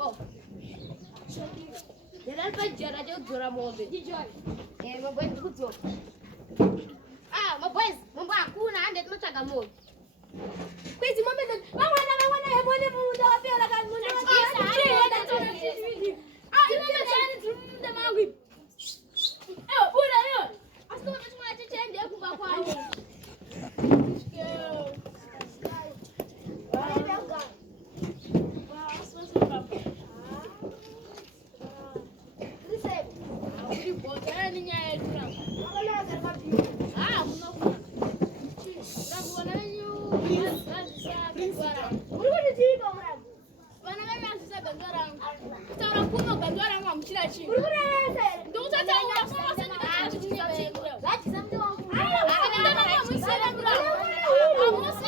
Oh, Jangan pajar aja juara mobil. Dijual. Mau boys begitu. Mau boys, mau aku nak ada macam kamu. Boys mau mana? Mau mana ya boleh muda apa yang akan muda? Ini macam dah mau. Budak yo. Astu macam macam change aku bawa aku. Orang kuno bantu orang mau mesti